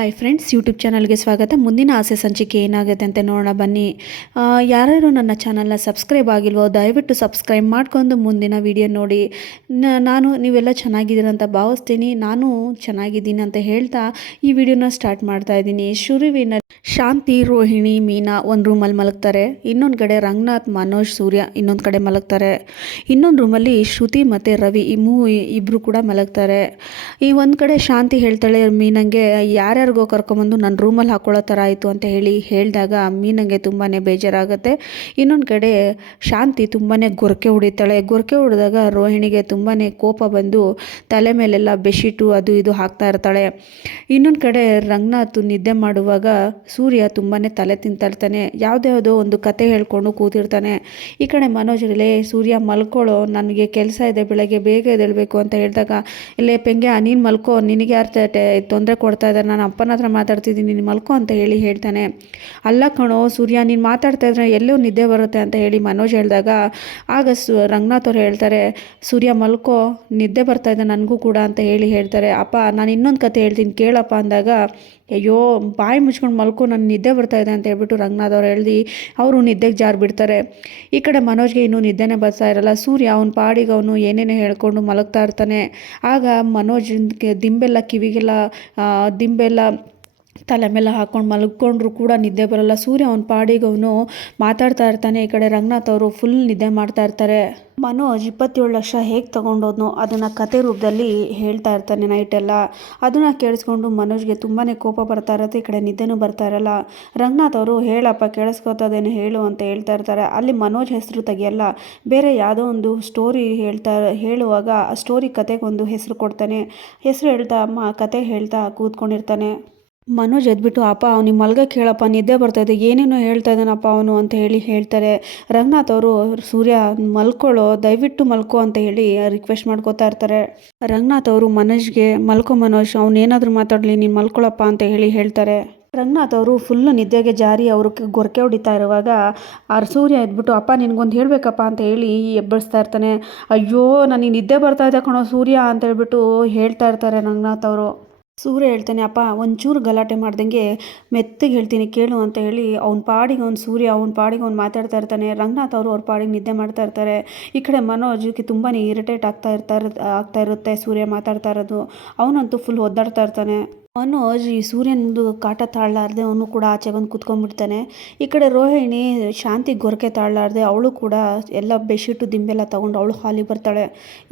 Hi friends, YouTube ಚಾನಲ್ಗೆ ಸ್ವಾಗತ. ಮುಂದಿನ ಆಸೆ ಸಂಚಿಕೆ ಏನಾಗುತ್ತೆ ಅಂತ ನೋಡೋಣ ಬನ್ನಿ. ಯಾರ್ಯಾರು ನನ್ನ ಚಾನಲ್ನ ಸಬ್ಸ್ಕ್ರೈಬ್ ಆಗಿಲ್ವೋ ದಯವಿಟ್ಟು ಸಬ್ಸ್ಕ್ರೈಬ್ ಮಾಡ್ಕೊಂಡು ಮುಂದಿನ ವಿಡಿಯೋ ನೋಡಿ. ನೀವೆಲ್ಲ ಚೆನ್ನಾಗಿದ್ದೀರ ಅಂತ ಭಾವಿಸ್ತೀನಿ. ನಾನು ಚೆನ್ನಾಗಿದ್ದೀನಿ ಅಂತ ಹೇಳ್ತಾ ಈ ವಿಡಿಯೋನ ಸ್ಟಾರ್ಟ್ ಮಾಡ್ತಾ ಇದ್ದೀನಿ. ಶುರುವಿನ ಶಾಂತಿ, ರೋಹಿಣಿ, ಮೀನಾ ಒಂದು ರೂಮಲ್ಲಿ ಮಲಗ್ತಾರೆ. ಇನ್ನೊಂದು ಕಡೆ ರಂಗನಾಥ್, ಮನೋಜ್, ಸೂರ್ಯ ಇನ್ನೊಂದು ಕಡೆ ಮಲಗ್ತಾರೆ. ಇನ್ನೊಂದು ರೂಮಲ್ಲಿ ಶ್ರುತಿ ಮತ್ತು ರವಿ ಇಬ್ಬರು ಕೂಡ ಮಲಗ್ತಾರೆ. ಈ ಒಂದು ಕಡೆ ಶಾಂತಿ ಹೇಳ್ತಾಳೆ ಮೀನಂಗೆ, ಯಾರ್ಯಾರಿಗೋ ಕರ್ಕೊಂಬಂದು ನನ್ನ ರೂಮಲ್ಲಿ ಹಾಕೊಳ್ಳೋ ಥರ ಆಯಿತು ಅಂತ ಹೇಳಿದಾಗ ಮೀನಂಗೆ ತುಂಬಾ ಬೇಜಾರಾಗುತ್ತೆ. ಇನ್ನೊಂದು ಕಡೆ ಶಾಂತಿ ತುಂಬಾ ಗೊರಕೆ ಹೊಡಿತಾಳೆ. ಗೊರಕೆ ಹೊಡೆದಾಗ ರೋಹಿಣಿಗೆ ತುಂಬಾ ಕೋಪ ಬಂದು ತಲೆ ಮೇಲೆಲ್ಲ ಬೆಡ್ಶೀಟು ಅದು ಇದು ಹಾಕ್ತಾ ಇರ್ತಾಳೆ. ಇನ್ನೊಂದು ಕಡೆ ರಂಗನಾಥ್ ನಿದ್ದೆ ಮಾಡುವಾಗ ಸೂರ್ಯ ತುಂಬಾ ತಲೆ ತಿಂತಾಯಿರ್ತಾನೆ. ಯಾವುದ್ಯಾವುದೋ ಒಂದು ಕತೆ ಹೇಳ್ಕೊಂಡು ಕೂತಿರ್ತಾನೆ. ಈ ಕಡೆ ಮನೋಜ್ರಲ್ಲೇ ಸೂರ್ಯ ಮಲ್ಕೊಳ್ಳೋ, ನನಗೆ ಕೆಲಸ ಇದೆ, ಬೆಳಗ್ಗೆ ಬೇಗ ಎದ್ದೇಳಬೇಕು ಅಂತ ಹೇಳಿದಾಗ, ಇಲ್ಲೇ ಪೆಂಗ್ಯ ನೀನು ಮಲ್ಕೋ, ನಿನಗೆ ಯಾರು ತೊಂದರೆ ಕೊಡ್ತಾ ಇದ್ದಾರೆ, ನಾನು ಅಪ್ಪನ ಹತ್ರ ಮಾತಾಡ್ತಿದ್ದೀನಿ, ನೀನು ಮಲ್ಕೋ ಅಂತ ಹೇಳ್ತಾನೆ. ಅಲ್ಲ ಕಣೋ ಸೂರ್ಯ, ನೀನು ಮಾತಾಡ್ತಾ ಇದ್ರೆ ಎಲ್ಲೋ ನಿದ್ದೆ ಬರುತ್ತೆ ಅಂತ ಮನೋಜ್ ಹೇಳಿದಾಗ ಆಗ ರಂಗನಾಥ್ ಅವ್ರು ಹೇಳ್ತಾರೆ, ಸೂರ್ಯ ಮಲ್ಕೋ, ನಿದ್ದೆ ಬರ್ತಾ ಇದೆ ನನಗೂ ಕೂಡ ಅಂತ ಹೇಳ್ತಾರೆ. ಅಪ್ಪ ನಾನು ಇನ್ನೊಂದು ಕತೆ ಹೇಳ್ತೀನಿ ಕೇಳಪ್ಪ ಅಂದಾಗ, ಅಯ್ಯೋ ಬಾಯಿ ಮುಚ್ಕೊಂಡು ಮಲ್ಕೋ, ನನ್ನ ನಿದ್ದೆ ಬರ್ತಾ ಇದೆ ಅಂತ ಹೇಳ್ಬಿಟ್ಟು ರಂಗನಾಥ್ ಅವ್ರು ಅವರು ನಿದ್ದೆಗೆ ಜಾರು ಬಿಡ್ತಾರೆ. ಈ ಕಡೆ ಮನೋಜ್ಗೆ ಇನ್ನೂ ನಿದ್ದೆನೇ ಬರ್ತಾ ಇರಲ್ಲ. ಸೂರ್ಯ ಅವನ ಪಾಡಿಗೆ ಅವನು ಏನೇನೋ ಹೇಳ್ಕೊಂಡು ಮಲಗ್ತಾ ಇರ್ತಾನೆ. ಆಗ ಮನೋಜ್ ದಿಂಬೆಲ್ಲ ಕಿವಿಗೆಲ್ಲ ದಿಂಬೆಲ್ಲ ತಲೆ ಮೇಲೆ ಹಾಕ್ಕೊಂಡು ಮಲ್ಕೊಂಡ್ರು ಕೂಡ ನಿದ್ದೆ ಬರಲ್ಲ. ಸೂರ್ಯ ಅವನ ಪಾಡಿಗೆ ಅವನು ಮಾತಾಡ್ತಾ ಇರ್ತಾನೆ. ಈ ಕಡೆ ರಂಗನಾಥ್ ಅವರು ಫುಲ್ ನಿದ್ದೆ ಮಾಡ್ತಾ ಇರ್ತಾರೆ. ಮನೋಜ್ 27 ಲಕ್ಷ ಹೇಗೆ ತೊಗೊಂಡೋದ್ನೋ ಅದನ್ನು ಕತೆ ರೂಪದಲ್ಲಿ ಹೇಳ್ತಾ ಇರ್ತಾನೆ ನೈಟೆಲ್ಲ. ಅದನ್ನು ಕೇಳಿಸ್ಕೊಂಡು ಮನೋಜ್ಗೆ ತುಂಬಾ ಕೋಪ ಬರ್ತಾ ಇರುತ್ತೆ. ಈ ಕಡೆ ನಿದ್ದೆನೂ ಬರ್ತಾ ಇರಲ್ಲ. ರಂಗನಾಥ್ ಅವರು ಹೇಳಪ್ಪ ಕೇಳಿಸ್ಕೊತದೇನು ಹೇಳು ಅಂತ ಹೇಳ್ತಾ ಇರ್ತಾರೆ. ಅಲ್ಲಿ ಮನೋಜ್ ಹೆಸರು ತೆಗಿಯಲ್ಲ, ಬೇರೆ ಯಾವುದೋ ಒಂದು ಸ್ಟೋರಿ ಹೇಳುವಾಗ ಆ ಸ್ಟೋರಿ ಕತೆಗೊಂದು ಹೆಸರು ಕೊಡ್ತಾನೆ. ಹೆಸರು ಹೇಳ್ತಾ ಕತೆ ಹೇಳ್ತಾ ಕೂತ್ಕೊಂಡಿರ್ತಾನೆ. ಮನೋಜ್ ಎದ್ಬಿಟ್ಟು, ಅಪ್ಪ ಅವ್ನಿಗೆ ಮಲ್ಗಕ್ಕೆ ಹೇಳಪ್ಪ, ನಿದ್ದೆ ಬರ್ತಾಯಿದೆ, ಏನೇನೋ ಹೇಳ್ತಾ ಇದ್ದಾನಪ್ಪ ಅವನು ಅಂತ ಹೇಳ್ತಾರೆ. ರಂಗನಾಥ್ ಅವರು, ಸೂರ್ಯ ಮಲ್ಕೊಳ್ಳೋ, ದಯವಿಟ್ಟು ಮಲ್ಕೋ ಅಂತ ರಿಕ್ವೆಸ್ಟ್ ಮಾಡ್ಕೋತಾ ಇರ್ತಾರೆ. ರಂಗನಾಥ್ ಅವರು ಮನೋಜ್ಗೆ, ಮಲ್ಕೋ ಮನೋಜ್, ಅವನೇನಾದರೂ ಮಾತಾಡಲಿ, ನೀನು ಮಲ್ಕೊಳಪ್ಪ ಅಂತ ಹೇಳ್ತಾರೆ. ರಂಗನಾಥ್ ಅವರು ಫುಲ್ಲು ನಿದ್ದೆಗೆ ಜಾರಿ ಅವ್ರಿಗೆ ಗೊರಕೆ ಹೊಡಿತಾ ಇರುವಾಗ ಸೂರ್ಯ ಎದ್ಬಿಟ್ಟು, ಅಪ್ಪ ನಿನಗೊಂದು ಹೇಳಬೇಕಪ್ಪ ಅಂತ ಎಬ್ಬರಿಸ್ತಾ ಇರ್ತಾನೆ. ಅಯ್ಯೋ ನನಗೆ ನಿದ್ದೆ ಬರ್ತಾ ಇದೆ ಕಣೋ ಸೂರ್ಯ ಅಂತ ಹೇಳ್ತಾ ಇರ್ತಾರೆ ರಂಗನಾಥ್ ಅವರು. ಸೂರ್ಯ ಹೇಳ್ತಾನೆ, ಅಪ್ಪ ಒಂಚೂರು ಗಲಾಟೆ ಮಾಡ್ದಂಗೆ ಮೆತ್ತಗೆ ಹೇಳ್ತೀನಿ ಕೇಳು ಅಂತ ಅವ್ನ ಪಾಡಿಗೆ ಅವನ ಪಾಡಿಗೆ ಮಾತಾಡ್ತಾ ಇರ್ತಾನೆ. ರಂಗನಾಥ್ ಅವರು ಅವ್ರ ಪಾಡಿಗೆ ನಿದ್ದೆ ಮಾಡ್ತಾ ಇರ್ತಾರೆ. ಈ ಕಡೆ ಮನೋಜ್ಗೆ ತುಂಬಾ ಇರಿಟೇಟ್ ಆಗ್ತಾ ಇರುತ್ತೆ ಸೂರ್ಯ ಮಾತಾಡ್ತಾ ಇರೋದು. ಅವನಂತೂ ಫುಲ್ ಒದ್ದಾಡ್ತಾ ಇರ್ತಾನೆ. ಮನೋಜ್ ಈ ಸೂರ್ಯನದು ಕಾಟ ತಾಳಲಾರ್ದೆ ಅವನು ಕೂಡ ಆಚೆ ಬಂದು ಕೂತ್ಕೊಂಡ್ಬಿಡ್ತಾನೆ. ಈ ಕಡೆ ರೋಹಿಣಿ ಶಾಂತಿ ಗೊರಕೆ ತಾಳಲಾರ್ದೆ ಅವಳು ಕೂಡ ಎಲ್ಲ ಬೆಡ್ಶೀಟು ದಿಂಬೆಲ್ಲ ತೊಗೊಂಡು ಅವಳು ಹಾಲಿಗೆ ಬರ್ತಾಳೆ.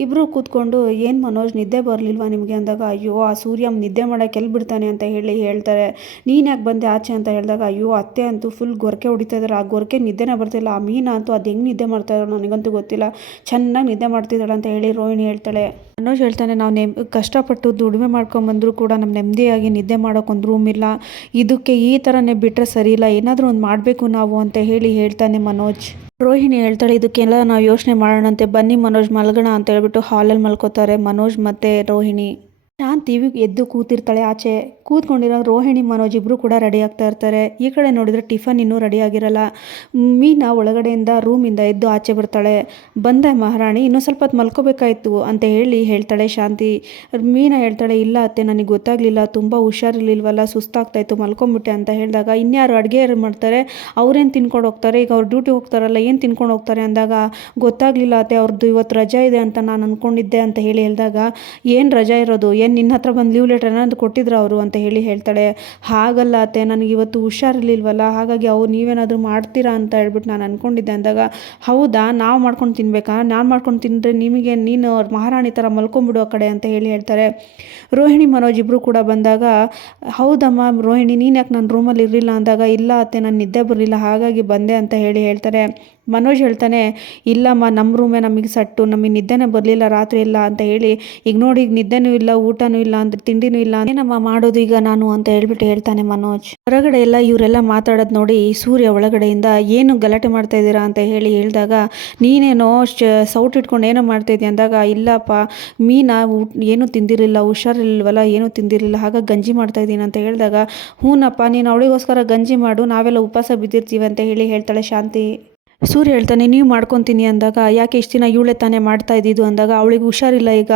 ಇಬ್ಬರು ಕೂತ್ಕೊಂಡು, ಏನು ಮನೋಜ್ ನಿದ್ದೆ ಬರಲಿಲ್ವಾ ನಿಮಗೆ ಅಂದಾಗ, ಅಯ್ಯೋ ಆ ಸೂರ್ಯ ನಿದ್ದೆ ಮಾಡೋಕ್ಕೆ ಎಲ್ಲಿ ಬಿಡ್ತಾನೆ ಅಂತ ಹೇಳ್ತಾರೆ. ನೀನು ಯಾಕೆ ಬಂದೆ ಆಚೆ ಅಂತ ಹೇಳಿದಾಗ, ಅಯ್ಯೋ ಅತ್ತೆ ಅಂತೂ ಫುಲ್ ಗೊರಕೆ ಹೊಡಿತಾ ಇದ್ದಾರೆ, ಆ ಗೊರಕೆ ನಿದ್ದೆನೇ ಬರ್ತಿಲ್ಲ, ಆ ಮೀನಾ ಅಂತೂ ಅದು ಹೆಂಗೆ ನಿದ್ದೆ ಮಾಡ್ತಾ ಇದ್ದಾರೋ ನನಗಂತೂ ಗೊತ್ತಿಲ್ಲ, ಚೆನ್ನಾಗಿ ನಿದ್ದೆ ಮಾಡ್ತಿದ್ದಾಳೆ ಅಂತ ರೋಹಿಣಿ ಹೇಳ್ತಾಳೆ. ಮನೋಜ್ ಹೇಳ್ತಾನೆ, ನಾವು ಕಷ್ಟಪಟ್ಟು ದುಡಿಮೆ ಮಾಡ್ಕೊಂಬಂದರೂ ಕೂಡ ನಮ್ಮ ನೆಮ್ಮದಿಯಾಗಿ ನಿದ್ದೆ ಮಾಡೋಕ್ಕೊಂದು ರೂಮ್ ಇಲ್ಲ, ಇದಕ್ಕೆ ಈ ಥರನೇ ಬಿಟ್ಟರೆ ಸರಿ ಇಲ್ಲ, ಏನಾದರೂ ಒಂದು ಮಾಡಬೇಕು ನಾವು ಅಂತ ಹೇಳ್ತಾನೆ ಮನೋಜ್. ರೋಹಿಣಿ ಹೇಳ್ತಾಳೆ, ಇದಕ್ಕೆಲ್ಲ ನಾವು ಯೋಚನೆ ಮಾಡೋಣಂತೆ, ಬನ್ನಿ ಮನೋಜ್ ಮಲ್ಗೋಣ ಅಂತ ಹೇಳ್ಬಿಟ್ಟು ಹಾಲಲ್ಲಿ ಮಲ್ಕೋತಾರೆ ಮನೋಜ್ ಮತ್ತು ರೋಹಿಣಿ. ಶಾಂತಿ ಎದ್ದು ಕೂತಿರ್ತಾಳೆ. ಆಚೆ ಕೂತ್ಕೊಂಡಿರೋ ರೋಹಿಣಿ ಮನೋಜ್ ಇಬ್ಬರು ಕೂಡ ರೆಡಿ ಆಗ್ತಾ ಇರ್ತಾರೆ. ಈ ಕಡೆ ನೋಡಿದರೆ ಟಿಫನ್ ಇನ್ನೂ ರೆಡಿ ಆಗಿರಲ್ಲ. ಮೀನಾ ಒಳಗಡೆಯಿಂದ ರೂಮಿಂದ ಎದ್ದು ಆಚೆ ಬರ್ತಾಳೆ. ಬಂದೆ ಮಹಾರಾಣಿ, ಇನ್ನೂ ಸ್ವಲ್ಪ ಹೊತ್ತು ಮಲ್ಕೋಬೇಕಾಯ್ತು ಅಂತ ಹೇಳ್ತಾಳೆ ಶಾಂತಿ. ಮೀನಾ ಹೇಳ್ತಾಳೆ, ಇಲ್ಲ ಅತ್ತೆ ನನಗೆ ಗೊತ್ತಾಗಲಿಲ್ಲ, ತುಂಬ ಹುಷಾರಿರ್ಲಿಲ್ವಲ್ಲ, ಸುಸ್ತಾಗ್ತಾಯಿತ್ತು, ಮಲ್ಕೊಂಬಿಟ್ಟೆ ಅಂತ ಹೇಳಿದಾಗ, ಇನ್ಯಾರು ಅಡುಗೆ ಮಾಡ್ತಾರೆ, ಅವ್ರೇನು ತಿನ್ಕೊಂಡು ಹೋಗ್ತಾರೆ, ಈಗ ಅವ್ರು ಡ್ಯೂಟಿ ಹೋಗ್ತಾರಲ್ಲ ಏನು ತಿನ್ಕೊಂಡು ಹೋಗ್ತಾರೆ ಅಂದಾಗ, ಗೊತ್ತಾಗಲಿಲ್ಲ ಅತ್ತೆ, ಅವ್ರದ್ದು ಇವತ್ತು ರಜಾ ಇದೆ ಅಂತ ನಾನು ಅಂದ್ಕೊಂಡಿದ್ದೆ ಅಂತ ಹೇಳಿದಾಗ, ಏನು ರಜಾ ಇರೋದು, ಏನು ನಿನ್ನ ಹತ್ರ ಬಂದು ಲೀವ್ ಲೆಟರ್ ಏನಾದ್ರು ಕೊಟ್ಟಿದ್ರು ಅವರು ಅಂತ ಹೇಳ್ತಾಳೆ. ಹಾಗಲ್ಲ ಅತ್ತೆ, ನನಗೆ ಇವತ್ತು ಹುಷಾರಿರ್ಲಿಲ್ವಲ್ಲ, ಹಾಗಾಗಿ ನೀವೇನಾದರೂ ಮಾಡ್ತೀರಾ ಅಂತ ಹೇಳ್ಬಿಟ್ಟು ನಾನು ಅಂದ್ಕೊಂಡಿದ್ದೆ ಅಂದಾಗ, ಹೌದಾ ನಾವು ಮಾಡ್ಕೊಂಡು ತಿನ್ಬೇಕಾ, ನಾನು ಮಾಡ್ಕೊಂಡು ತಿಂದರೆ ನಿಮಗೆ ನೀನು ಮಹಾರಾಣಿ ಥರ ಮಲ್ಕೊಂಬಿಡೋ ಕಡೆ ಅಂತ ಹೇಳ್ತಾರೆ. ರೋಹಿಣಿ ಮನೋಜ್ ಇಬ್ಬರು ಕೂಡ ಬಂದಾಗ, ಹೌದಮ್ಮ ರೋಹಿಣಿ ನೀನು ಯಾಕೆ ನನ್ನ ರೂಮಲ್ಲಿ ಇರಲಿಲ್ಲ ಅಂದಾಗ, ಇಲ್ಲ ಅತ್ತೆ ನಾನು ನಿದ್ದೆ ಬರಲಿಲ್ಲ ಹಾಗಾಗಿ ಬಂದೆ ಅಂತ ಹೇಳ್ತಾರೆ. ಮನೋಜ್ ಹೇಳ್ತಾನೆ, ಇಲ್ಲಮ್ಮ ನಮ್ಮ ರೂಮೇ ನಮಗೆ ಸಟ್ಟು, ನಮಗೆ ನಿದ್ದೆನೇ ಬರಲಿಲ್ಲ ರಾತ್ರಿ ಎಲ್ಲ ಅಂತ ಈಗ ನೋಡಿ ಈಗ ನಿದ್ದೆನೂ ಇಲ್ಲ, ಊಟನೂ ಇಲ್ಲ ಅಂದರೆ ತಿಂಡಿನೂ ಇಲ್ಲ, ಏನಮ್ಮ ಮಾಡೋದು ಈಗ ನಾನು ಅಂತ ಹೇಳ್ತಾನೆ ಮನೋಜ್. ಹೊರಗಡೆ ಎಲ್ಲ ಇವರೆಲ್ಲ ಮಾತಾಡೋದು ನೋಡಿ ಸೂರ್ಯ ಒಳಗಡೆಯಿಂದ, ಏನು ಗಲಾಟೆ ಮಾಡ್ತಾ ಇದ್ದೀರಾ ಅಂತ ಹೇಳಿದಾಗ, ನೀನೇನೋ ಸೌಟ್ ಇಟ್ಕೊಂಡು ಏನೋ ಮಾಡ್ತಾ ಇದೆಯಾ ಅಂದಾಗ, ಇಲ್ಲಪ್ಪ ಮೀನಾ ಏನೂ ತಿಂದಿರಲಿಲ್ಲ, ಹುಷಾರಿಲ್ವಲ್ಲ, ಏನೂ ತಿಂದಿರಲಿಲ್ಲ, ಹಾಗಾಗಿ ಗಂಜಿ ಮಾಡ್ತಾ ಇದ್ದೀನಿ ಅಂತ ಹೇಳಿದಾಗ, ಹೂನಪ್ಪ ನೀನು ಅವಳಿಗೋಸ್ಕರ ಗಂಜಿ ಮಾಡು, ನಾವೆಲ್ಲ ಉಪವಾಸ ಬಿದ್ದಿರ್ತೀವಿ ಅಂತ ಹೇಳ್ತಾಳೆ ಶಾಂತಿ. ಸೂರ್ಯ ಹೇಳ್ತಾನೆ, ನೀವು ಮಾಡ್ಕೊತೀನಿ ಅಂದಾಗ, ಯಾಕೆ ಇಷ್ಟು ದಿನ ಇವಳೇ ತಾನೇ ಮಾಡ್ತಾ ಇದ್ದಿದ್ದು ಅಂದಾಗ, ಅವಳಿಗೆ ಹುಷಾರಿಲ್ಲ ಈಗ,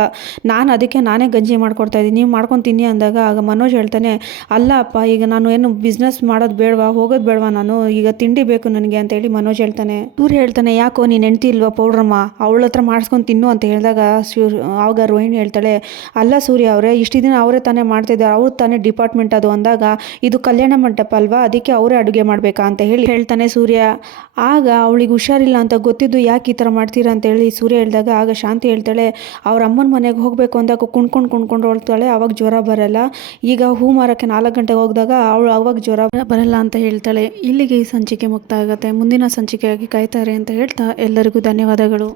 ಅದಕ್ಕೆ ನಾನೇ ಗಂಜಿ ಮಾಡ್ಕೊಡ್ತಾ ಇದ್ದೀನಿ, ನೀವು ಮಾಡ್ಕೊತೀನಿ ಅಂದಾಗ, ಆಗ ಮನೋಜ್ ಹೇಳ್ತಾನೆ, ಅಲ್ಲ ಅಪ್ಪ, ಈಗ ನಾನು ಏನು ಬಿಸ್ನೆಸ್ ಮಾಡೋದು ಬೇಡವಾ, ಹೋಗೋದು ಬೇಡವಾ, ನಾನು ಈಗ ತಿಂಡಿ ಬೇಕು ನನಗೆ ಅಂತೇಳಿ ಮನೋಜ್ ಹೇಳ್ತಾನೆ. ಸೂರ್ಯ ಹೇಳ್ತಾನೆ, ಯಾಕೋ ನೀನು ಹೆಂಡ್ತಿ ಇಲ್ವಾ ಪೌಡ್ರಮ್ಮ, ಅವಳ ಹತ್ರ ಮಾಡಿಸ್ಕೊಂಡು ತಿನ್ನು ಅಂತ ಹೇಳಿದಾಗ ಆವಾಗ ರೋಹಿಣಿ ಹೇಳ್ತಾಳೆ, ಅಲ್ಲ ಸೂರ್ಯ ಅವರೇ, ಇಷ್ಟು ದಿನ ಅವರೇ ತಾನೇ ಮಾಡ್ತಿದ್ದಾರೆ, ಅವ್ರು ತಾನೇ ಡಿಪಾರ್ಟ್ಮೆಂಟ್ ಅದು ಅಂದಾಗ, ಇದು ಕಲ್ಯಾಣ ಮಂಟಪ ಅಲ್ವಾ, ಅದಕ್ಕೆ ಅವರೇ ಅಡುಗೆ ಮಾಡಬೇಕಾ ಅಂತ ಹೇಳ್ತಾನೆ ಸೂರ್ಯ. ಆಗ ಅವಳಿಗೆ ಹುಷಾರಿಲ್ಲ ಅಂತ ಗೊತ್ತಿದ್ದು ಯಾಕೆ ಈ ಥರ ಮಾಡ್ತೀರಾ ಅಂತೇಳಿ ಸೂರ್ಯ ಹೇಳಿದಾಗ, ಆಗ ಶಾಂತಿ ಹೇಳ್ತಾಳೆ, ಅವ್ರ ಅಮ್ಮನ ಮನೆಗೆ ಹೋಗಬೇಕು ಅಂದಾಗ ಕುಣ್ಕೊಂಡು ಹೋಗ್ತಾಳೆ, ಅವಾಗ ಜ್ವರ ಬರಲ್ಲ, ಈಗ ಹೂ ಮಾರಕ್ಕೆ 4 ಗಂಟೆಗೆ ಹೋಗಿದಾಗ ಅವಳು ಅವಾಗ ಜ್ವರ ಬರಲ್ಲ ಅಂತ ಹೇಳ್ತಾಳೆ. ಇಲ್ಲಿಗೆ ಈ ಸಂಚಿಕೆ ಮುಕ್ತ ಆಗುತ್ತೆ. ಮುಂದಿನ ಸಂಚಿಕೆಯಾಗಿ ಕಾಯ್ತಾರೆ ಅಂತ ಹೇಳ್ತಾ ಎಲ್ಲರಿಗೂ ಧನ್ಯವಾದಗಳು.